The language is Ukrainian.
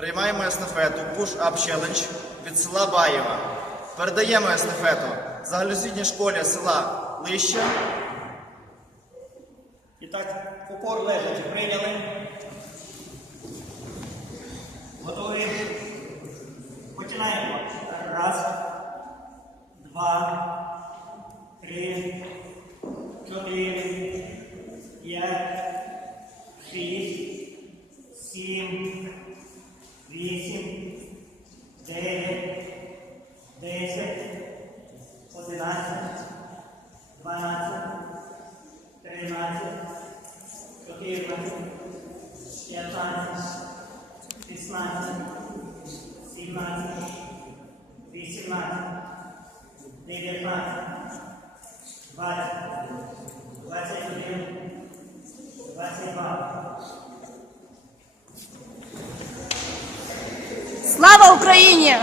Приймаємо естафету Push Up Challenge від села Баєва. Передаємо естафету загальноосвітній школі села Лища. І так, упор лежачи прийняли. Готові. Починаємо. Раз, два, три, чотири, п'ять, шість, сім, Vai, vai ser primeiro, vai ser mal. Слава Україні!